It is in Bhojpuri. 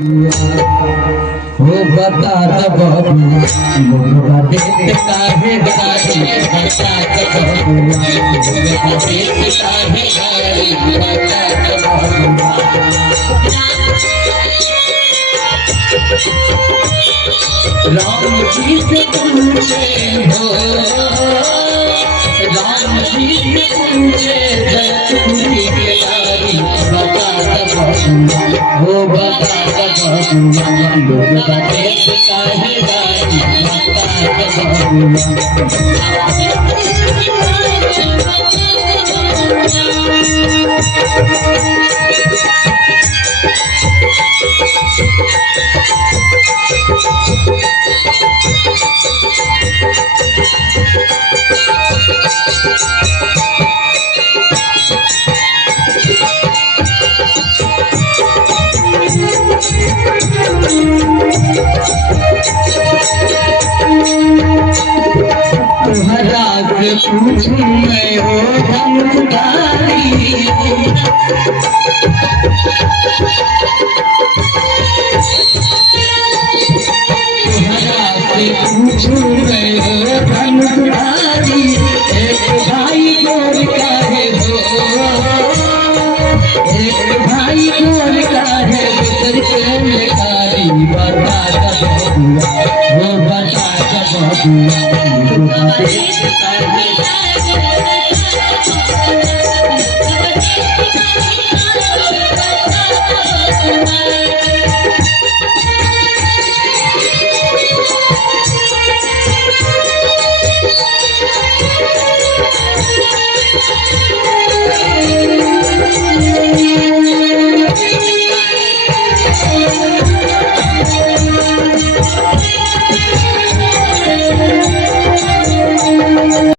वो बता बाबू मुर्गा देख काहे गाड़ी बता बाबू मुर्गा देख काहे गाड़ी बता बाबू राम जी से पूछे हो राम जी से पूछे जतुरी के लारी बता बाबू वो बता मुर्गा देख काहे गाड़ी बता बाबू तुम्हारा से पूछूं मैं हो धनुधारी तुम्हारा से पूछूं मैं हो धनुधारी एक भाई गोर का है हो एक भाई गोर का है दूसर के कारी बता वो बता बाबू